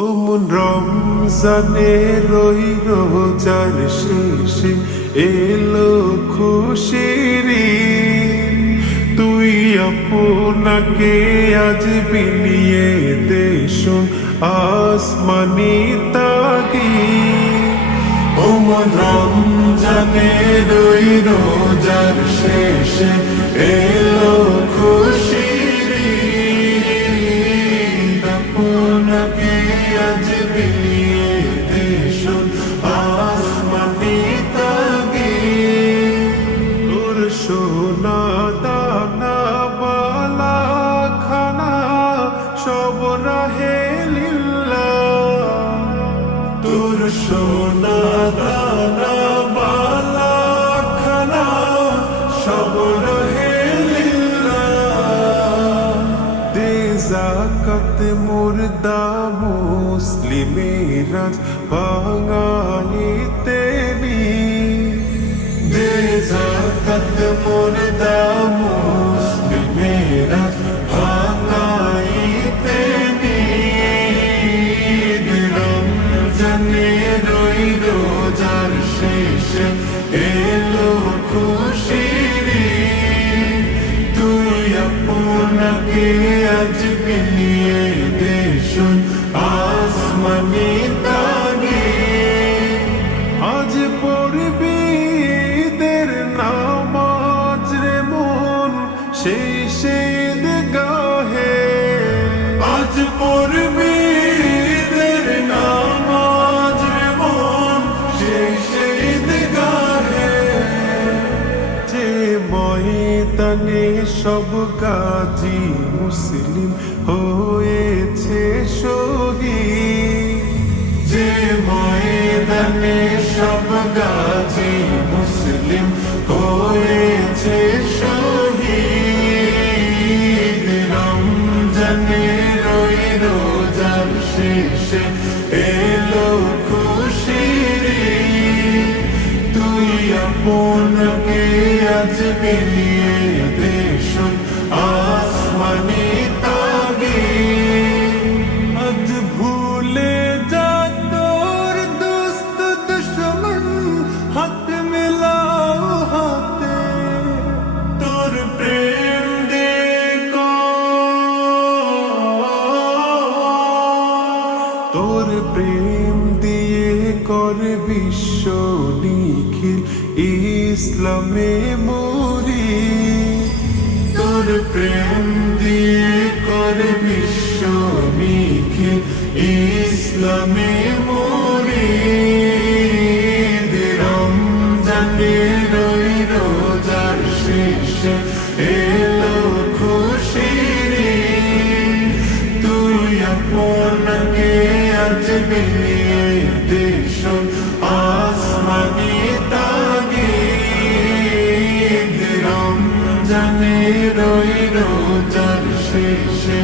ও মন রমজানের ওই রোজার শেষে এলো খুশির ঈদ। তুই আপনাকে আজ বিলিয়ে দে শোন আসমানি তাগীদ। ও মন রমজানের ওই রোজার শেষে এলো খুশির ঈদ। আপনাকে আজ বিলিয়ে দে শোন আসমানি তাগীদ। তোর সোনা দানা বালা খানা সব রাহে লিল্লাহ। তোর সোনা দানা বালা খানা সব রাহে লিল্লাহ। দে যাকাত মুর্দা মুসলিমেরা ভাঙাইতে নি। দে যাকাত মুর্দা মুসলিমেরা ভাঙাইতে নি। রমজানের ওই রোজার শেষে এলো খুশির ঈদ। তুই আপনাকে আজ বিলিয়ে দে শোন আসমানি তাগীদ। আজ পড়বি ঈদের নামাজ রে মন সেই ঈদগাহে। আজ পড়বি ঈদের নামাজ রে মন সেই ঈদগাহে। যে ময়দানে সব গাজী মুসলিম হয়েছে শহীদ। যে ময়দানে সব গাজী মুসলিম হয়েছে শহীদ। রমজানের ওই রোজার শেষে এলো খুশির ঈদ। তুই আপনাকে আজ বিলিয়ে দে শোন আসমানি তাগীদ। আজ ভুলে যা তোর দোস্ত দুশমন হাত মেলাও হাতে। তোর প্রেম দে তোর প্রেম দিয়ে কর বিশ্ব নিখিল ইসলামে মরি। তোর প্রেম দিয়ে কর বিশ্ব নিখিল ইসলামে মরি। রমজানের ওই রোজার শেষে এলো খুশির ঈদ। তুই আপনাকে আজ বিলিয়ে দে শোন আসমানি তাগীদ। রমজানের ওই রোজার শেষে